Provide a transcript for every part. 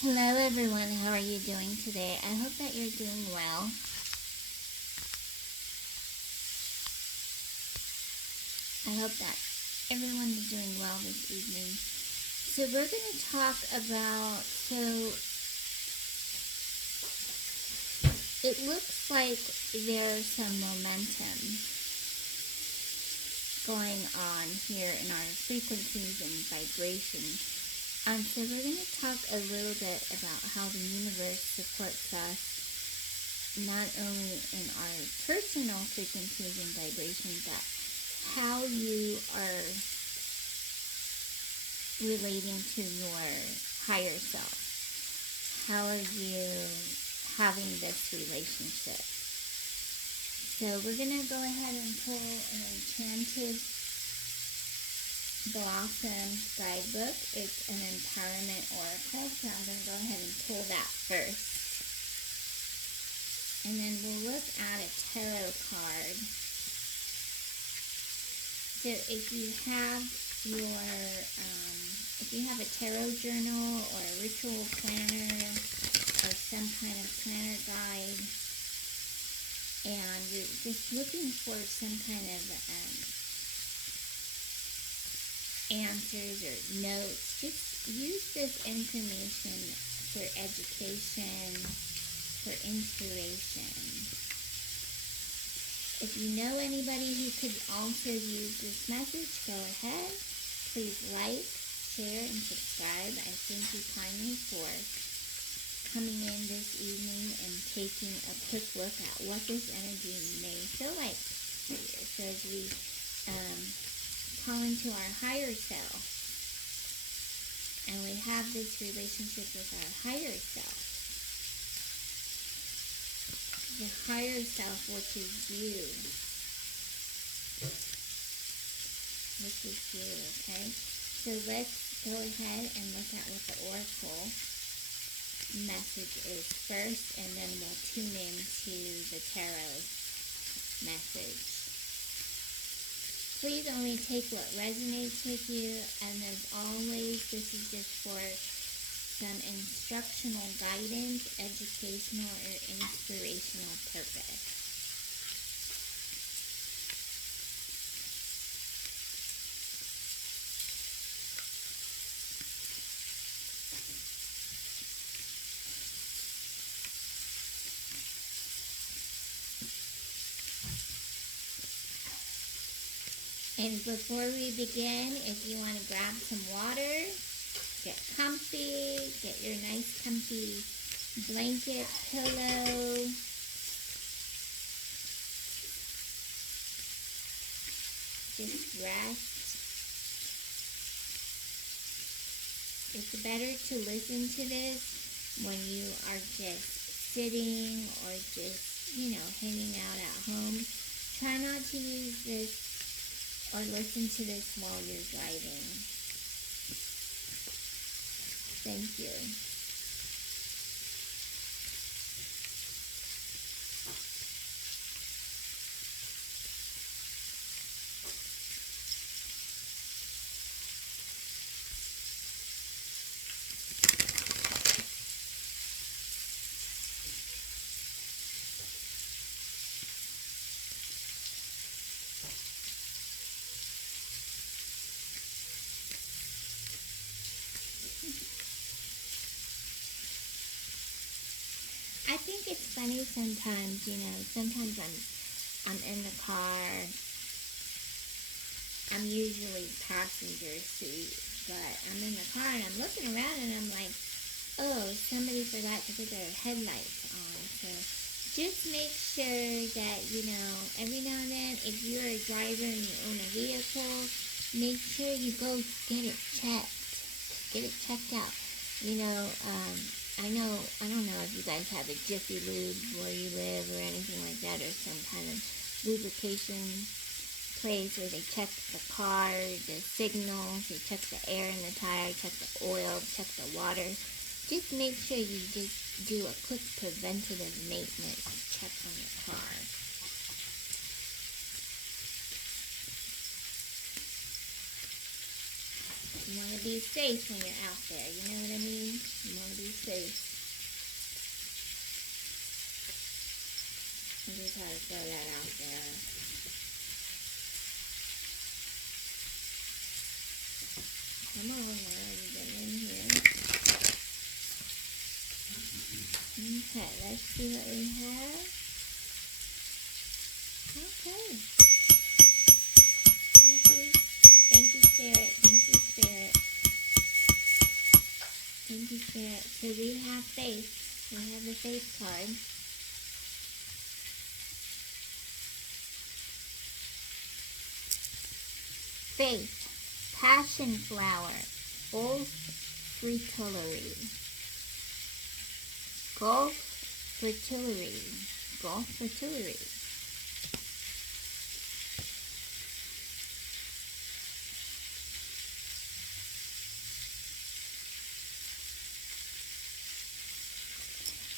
Hello everyone, how are you doing today? I hope that you're doing well. I hope that everyone is doing well this evening. So we're going to talk about, it looks like there's some momentum going on here in our frequencies and vibrations. So we're going to talk a little bit about how the universe supports us not only in our personal frequencies and vibrations, but how you are relating to your higher self. How are you having this relationship? So we're going to go ahead and pull an enchanted Blossom guidebook. It's an empowerment oracle, so I'm going to go ahead and pull that first. And then we'll look at a tarot card. So if you have a tarot journal or a ritual planner or some kind of planner guide, and you're just looking for some kind of answers or notes, just use this information for education, for inspiration. If you know anybody who could also use this message, go ahead. Please like, share, and subscribe. I thank you kindly for coming in this evening and taking a quick look at what this energy may feel like for you. So as we call into our higher self, and we have this relationship with our higher self. The higher self, which is you. Okay? So let's go ahead and look at what the oracle message is first, and then we'll tune into the tarot message. Please only take what resonates with you, and as always, this is just for some instructional guidance, educational, or inspirational purpose. And before we begin, if you want to grab some water, get comfy, get your nice comfy blanket, pillow. Just rest. It's better to listen to this when you are just sitting or just, hanging out at home. Try not to use this or listen to this while you're driving. Thank you. I think it's funny sometimes, sometimes I'm in the car. I'm usually passenger seat, but I'm in the car and I'm looking around and I'm like, oh, somebody forgot to put their headlights on. So just make sure that, every now and then, if you're a driver and you own a vehicle, make sure you go get it checked. Get it checked out. I don't know if you guys have a Jiffy Lube where you live or anything like that, or some kind of lubrication place where they check the car, the signals, they check the air in the tire, check the oil, check the water. Just make sure you just do a quick preventative maintenance check on your car. You want to be safe when you're out there, you know what I mean? You want to be face. I just had to throw that out there. Come on, where are you getting in here? Okay, let's see what we have. Okay. Thank you. Thank you, Spirit. Thank you, Spirit. Thank you, Spirit. So we have faith. We have the faith card. Faith, passion flower, Gulf fritillary. Gulf fritillary. Gulf fritillary.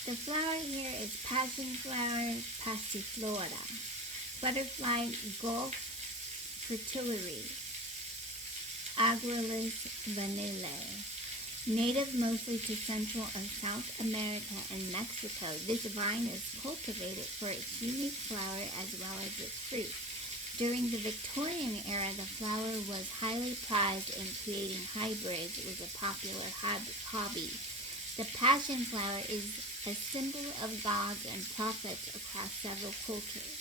The flower here is passion flower passiflora. Butterfly Gulf fritillary. Aguilis vanille. Native mostly to Central or South America and Mexico, this vine is cultivated for its unique flower as well as its fruit. During the Victorian era, the flower was highly prized and creating hybrids was a popular hobby. The passion flower is a symbol of gods and prophets across several cultures.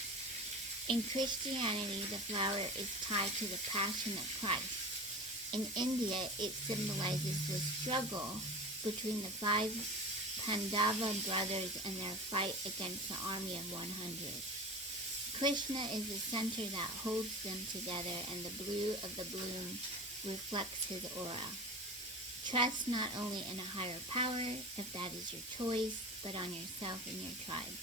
In Christianity, the flower is tied to the passion of Christ. In India, it symbolizes the struggle between the 5 Pandava brothers and their fight against the army of 100. Krishna is the center that holds them together, and the blue of the bloom reflects his aura. Trust not only in a higher power, if that is your choice, but on yourself and your tribe.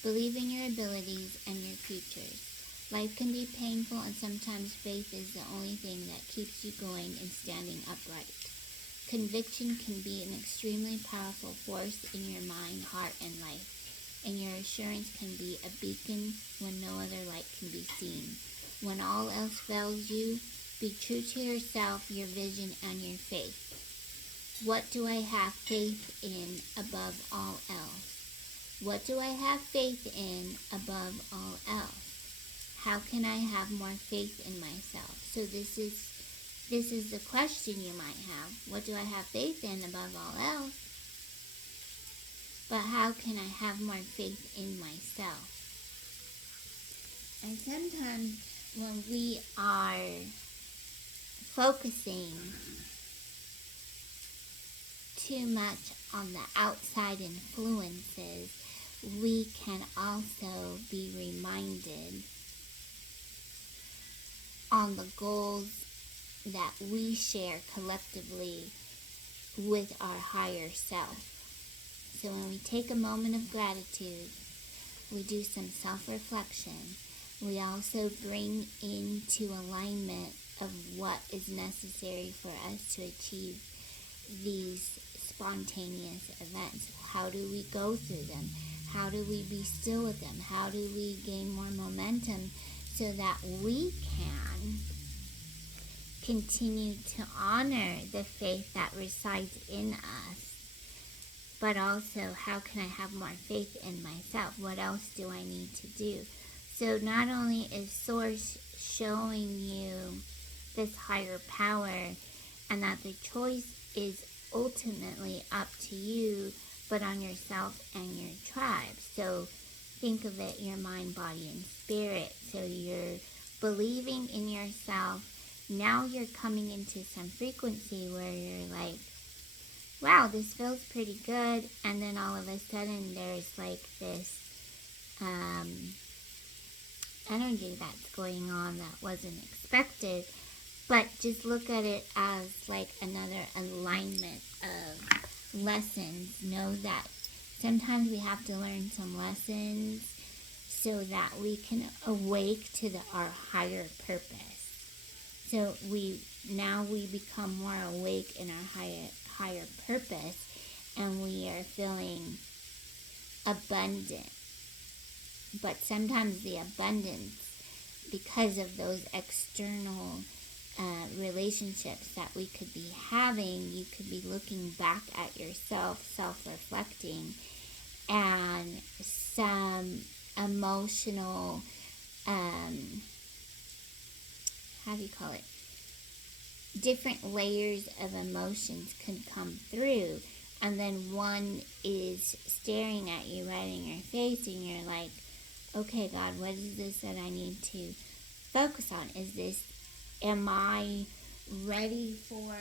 Believe in your abilities and your futures. Life can be painful, and sometimes faith is the only thing that keeps you going and standing upright. Conviction can be an extremely powerful force in your mind, heart, and life, and your assurance can be a beacon when no other light can be seen. When all else fails you, be true to yourself, your vision, and your faith. What do I have faith in above all else? What do I have faith in above all else? How can I have more faith in myself? So this is the question you might have. What do I have faith in above all else? But how can I have more faith in myself? And sometimes when we are focusing too much on the outside influences, we can also be reminded on the goals that we share collectively with our higher self. So when we take a moment of gratitude, we do some self-reflection. We also bring into alignment of what is necessary for us to achieve these spontaneous events. How do we go through them? How do we be still with them? How do we gain more momentum so that we can continue to honor the faith that resides in us? But also, how can I have more faith in myself? What else do I need to do? So not only is Source showing you this higher power and that the choice is ultimately up to you, but on yourself and your tribe. So think of it, your mind, body, and spirit. So you're believing in yourself. Now you're coming into some frequency where you're like, wow, this feels pretty good. And then all of a sudden there's like this energy that's going on that wasn't expected. But just look at it as like another alignment of lessons. Know that sometimes we have to learn some lessons so that we can awake to our higher purpose. So we become more awake in our higher purpose, and we are feeling abundant. But sometimes the abundance, because of those external relationships that we could be having, you could be looking back at yourself, self-reflecting, and some emotional, how do you call it? Different layers of emotions can come through, and then one is staring at you right in your face, and you're like, okay, God, what is this that I need to focus on? Am I ready for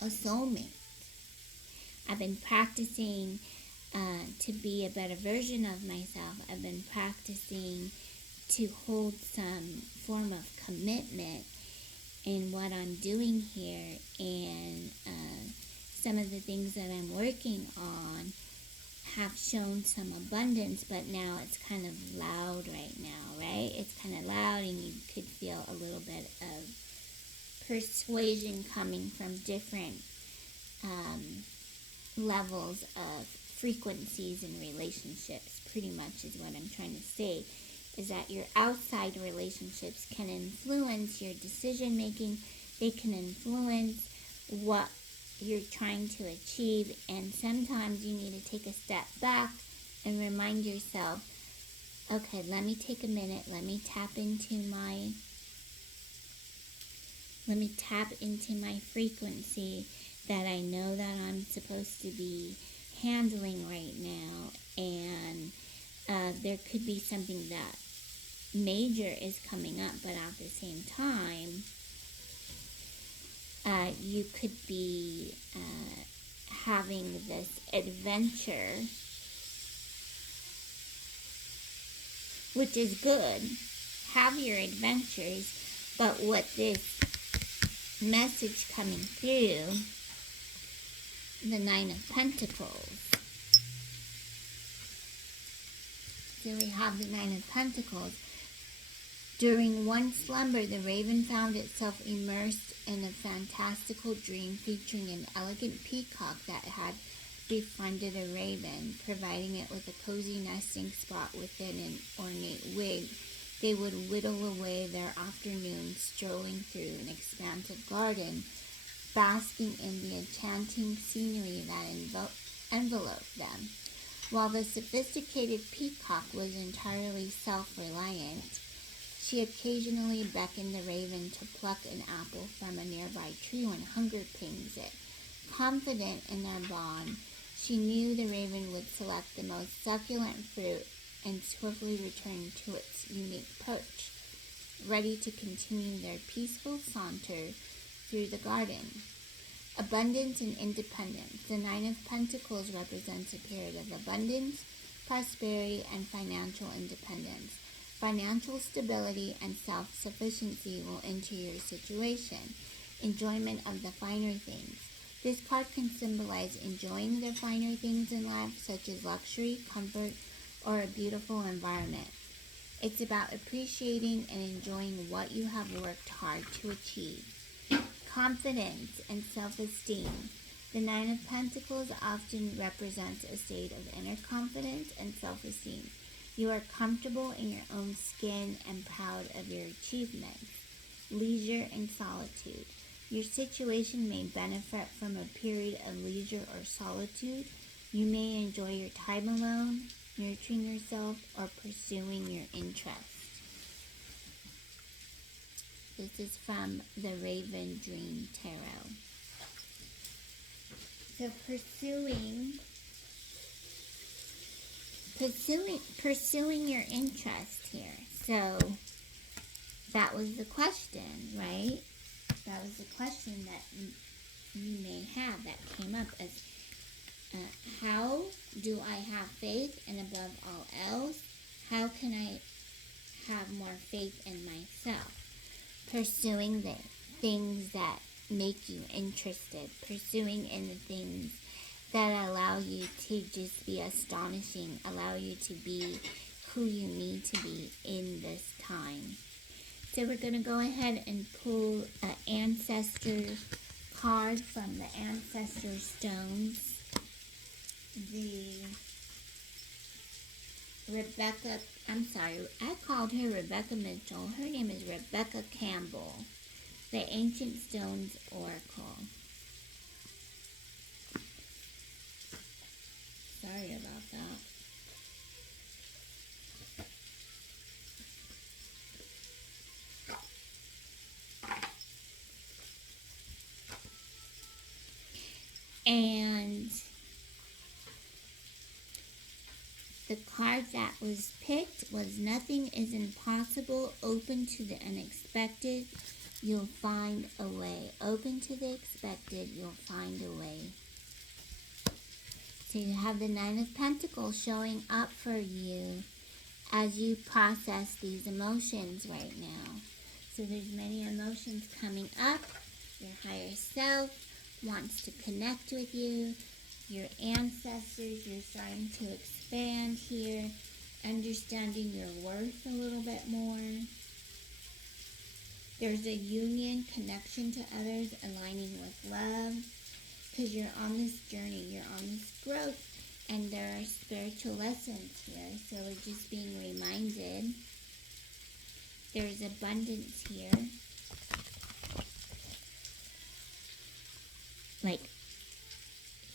a soulmate? I've been practicing to be a better version of myself. I've been practicing to hold some form of commitment in what I'm doing here, and some of the things that I'm working on have shown some abundance, but now it's kind of loud right now, right? It's kind of loud, and you could feel a little bit of persuasion coming from different levels of frequencies and relationships, pretty much is what I'm trying to say, is that your outside relationships can influence your decision making. They can influence what you're trying to achieve, and sometimes you need to take a step back and remind yourself, okay, let me take a minute, let me tap into my frequency that I know that I'm supposed to be handling right now, and there could be something that major is coming up, but at the same time, you could be having this adventure, which is good. Have your adventures, but with this message coming through, the Nine of Pentacles. Here we have the Nine of Pentacles. During one slumber, the raven found itself immersed in a fantastical dream featuring an elegant peacock that had befriended a raven, providing it with a cozy nesting spot within an ornate wig. They would whittle away their afternoons strolling through an expansive garden, basking in the enchanting scenery that enveloped them. While the sophisticated peacock was entirely self-reliant, she occasionally beckoned the raven to pluck an apple from a nearby tree when hunger pings it. Confident in their bond, she knew the raven would select the most succulent fruit and swiftly return to its unique perch, ready to continue their peaceful saunter through the garden. Abundance and independence. The Nine of Pentacles represents a period of abundance, prosperity, and financial independence. Financial stability and self-sufficiency will enter your situation. Enjoyment of the finer things. This card can symbolize enjoying the finer things in life, such as luxury, comfort, or a beautiful environment. It's about appreciating and enjoying what you have worked hard to achieve. Confidence and self-esteem. The Nine of Pentacles often represents a state of inner confidence and self-esteem. You are comfortable in your own skin and proud of your achievements. Leisure and solitude. Your situation may benefit from a period of leisure or solitude. You may enjoy your time alone, nurturing yourself, or pursuing your interests. This is from the Raven Dream Tarot. So pursuing your interest here. So that was the question, right? That was the question that you may have that came up as how do I have faith, and above all else, how can I have more faith in myself? Pursuing the things that make you interested, pursuing in the things that allow you to just be astonishing, allow you to be who you need to be in this time. So we're going to go ahead and pull an ancestor card from the ancestor stones. The Rebecca, I'm sorry, I called her Rebecca Mitchell. Her name is Rebecca Campbell, the Ancient Stones Oracle. Sorry about that. And the card that was picked was Nothing is Impossible, Open to the Unexpected, You'll Find a Way. Open to the expected, you'll find a way. So you have the Nine of Pentacles showing up for you as you process these emotions right now. So there's many emotions coming up. Your higher self wants to connect with you. Your ancestors, you're starting to expand here, understanding your worth a little bit more. There's a union, connection to others, aligning with love, because you're on this journey, you're on this growth, and there are spiritual lessons here, so we're just being reminded. There's abundance here. Like,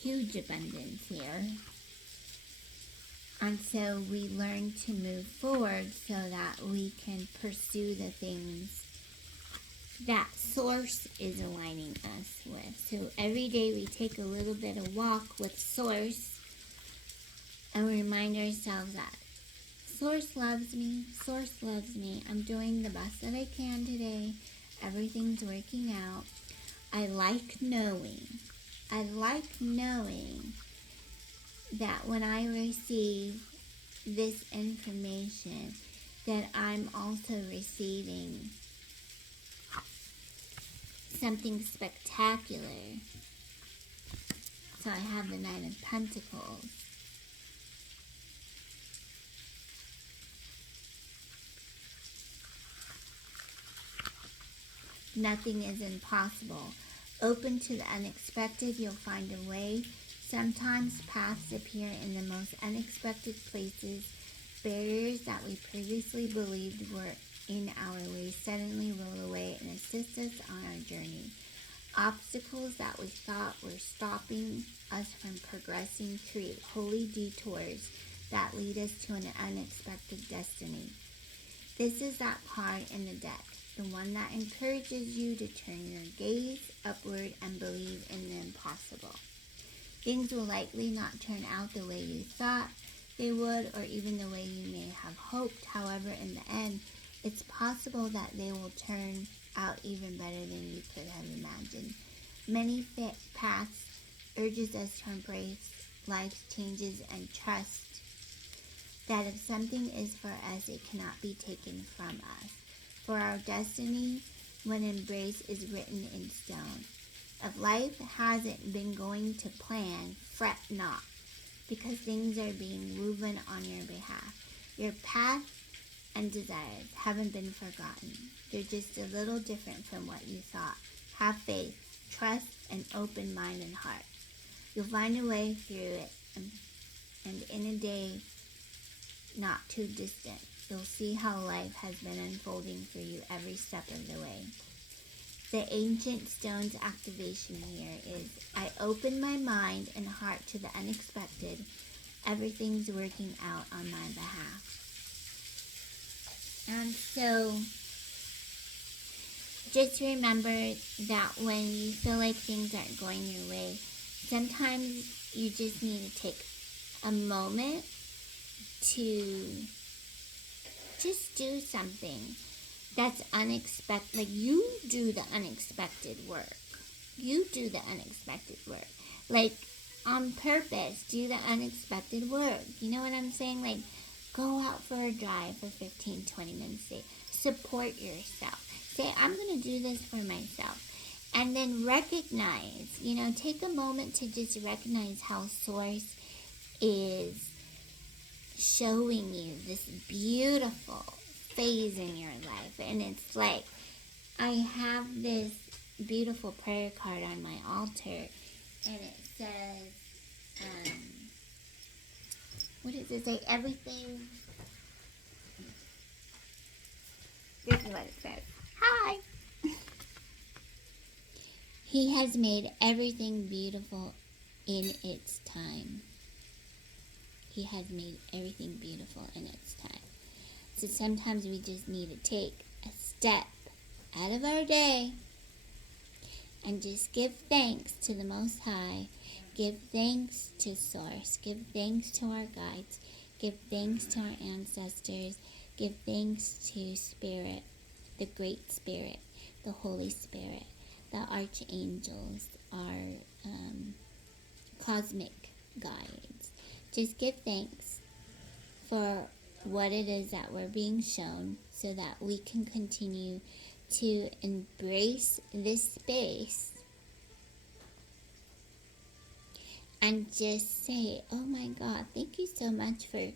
huge abundance here. And so we learn to move forward so that we can pursue the things that Source is aligning us with. So every day we take a little bit of walk with Source and remind ourselves that Source loves me, Source loves me, I'm doing the best that I can today, everything's working out. I like knowing that when I receive this information, that I'm also receiving something spectacular. So I have the Nine of Pentacles. Nothing is impossible. Open to the unexpected, you'll find a way. Sometimes paths appear in the most unexpected places. Barriers that we previously believed were in our way suddenly roll away and assist us on our journey. Obstacles that we thought were stopping us from progressing create holy detours that lead us to an unexpected destiny. This is that card in the deck, the one that encourages you to turn your gaze upward and believe in the impossible. Things will likely not turn out the way you thought they would, or even the way you may have hoped. However, in the end, it's possible that they will turn out even better than you could have imagined. Many paths urges us to embrace life's changes and trust that if something is for us, it cannot be taken from us. For our destiny, when embraced, is written in stone. If life hasn't been going to plan, fret not, because things are being woven on your behalf. Your path and desires haven't been forgotten. They're just a little different from what you thought. Have faith, trust, an open mind and heart. You'll find a way through it, and in a day not too distant, you'll see how life has been unfolding for you every step of the way. The Ancient Stones activation here is, I open my mind and heart to the unexpected. Everything's working out on my behalf. And so, just remember that when you feel like things aren't going your way, sometimes you just need to take a moment to just do something that's unexpected. Like, you do the unexpected work. You do the unexpected work. Like, on purpose, do the unexpected work. You know what I'm saying? Like, go out for a drive for 15, 20 minutes a day. Support yourself. Say, I'm going to do this for myself. And then recognize, take a moment to just recognize how Source is showing you this beautiful phase in your life. And it's like, I have this beautiful prayer card on my altar, and it says, what does it say? Everything is what it says. Hi. He has made everything beautiful in its time. He has made everything beautiful in its time. So sometimes we just need to take a step out of our day and just give thanks to the Most High. Give thanks to Source. Give thanks to our guides. Give thanks to our ancestors. Give thanks to Spirit, the Great Spirit, the Holy Spirit, the archangels, our cosmic guides. Just give thanks for what it is that we're being shown so that we can continue to embrace this space and just say, oh my God, thank you so much for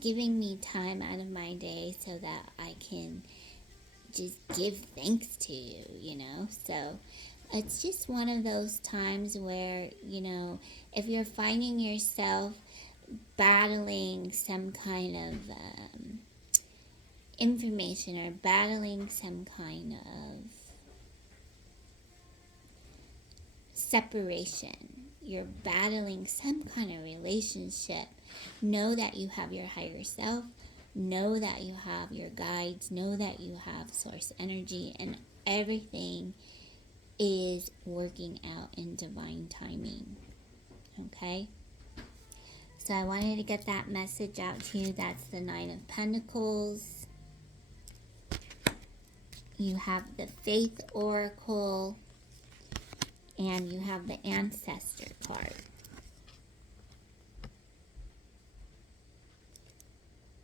giving me time out of my day so that I can just give thanks to you, you know? So it's just one of those times where, you know, if you're finding yourself battling some kind of information or battling some kind of separation, you're battling some kind of relationship, know that you have your higher self, know that you have your guides, know that you have source energy, and everything is working out in divine timing. Okay? So I wanted to get that message out to you. That's the Nine of Pentacles. You have the Faith Oracle. And you have the Ancestor card.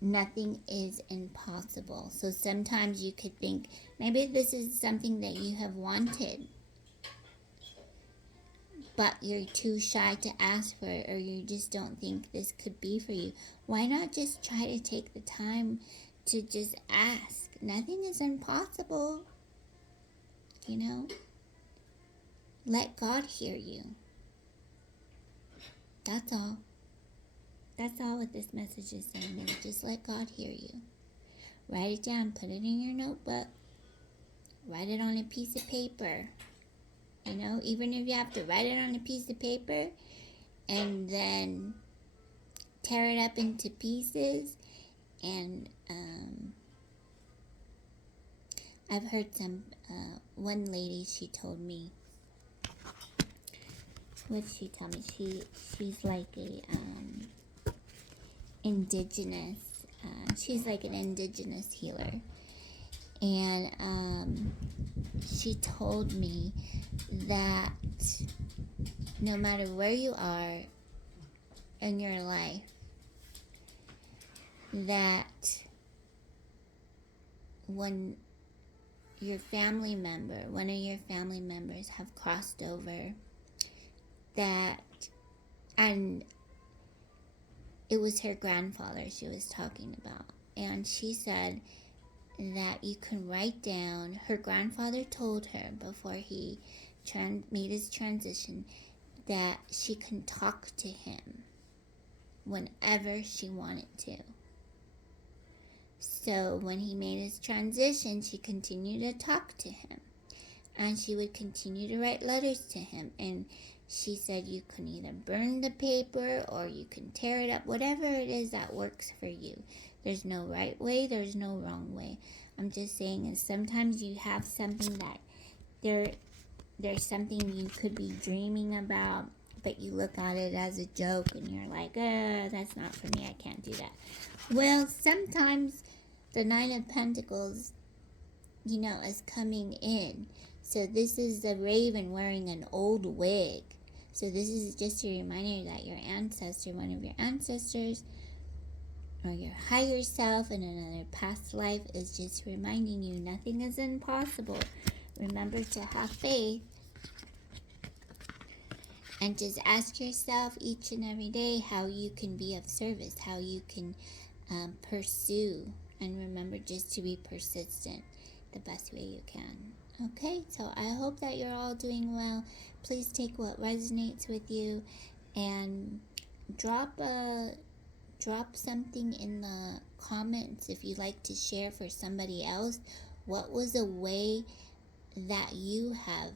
Nothing is impossible. So sometimes you could think, maybe this is something that you have wanted, but you're too shy to ask for it, or you just don't think this could be for you. Why not just try to take the time to just ask? Nothing is impossible, you know? Let God hear you. That's all. That's all what this message is saying. Is just let God hear you. Write it down. Put it in your notebook. Write it on a piece of paper. You know, even if you have to write it on a piece of paper and then tear it up into pieces. And I've heard one lady, she told me, what did she tell me? She's like a indigenous, she's like an indigenous healer. And she told me that no matter where you are in your life, that when your family member, one of your family members have crossed over, that, and it was her grandfather she was talking about, and she said that you can write down, her grandfather told her before he made his transition, that she can talk to him whenever she wanted to. So when he made his transition, she continued to talk to him, and she would continue to write letters to him. And she said you can either burn the paper or you can tear it up, whatever it is that works for you. There's no right way, there's no wrong way. I'm just saying is sometimes you have something that there's something you could be dreaming about, but you look at it as a joke and you're like, that's not for me, I can't do that. Well, sometimes the Nine of Pentacles, you know, is coming in. So this is the raven wearing an old wig. So this is just a reminder that your ancestor, one of your ancestors, or your higher self in another past life is just reminding you nothing is impossible. Remember to have faith. And just ask yourself each and every day how you can be of service, how you can pursue. And remember just to be persistent the best way you can. Okay, so I hope that you're all doing well. Please take what resonates with you and drop something in the comments if you'd like to share for somebody else What was a way that you have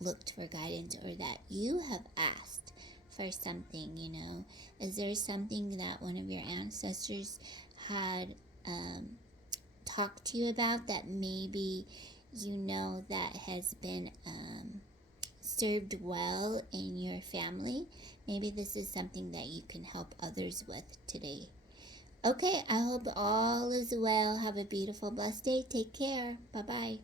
looked for guidance, or that you have asked for something? Is there something that one of your ancestors had talked to you about that maybe that has been served well in your family? Maybe this is something that you can help others with today. Okay, I hope all is well. Have a beautiful, blessed day. Take care. Bye-bye.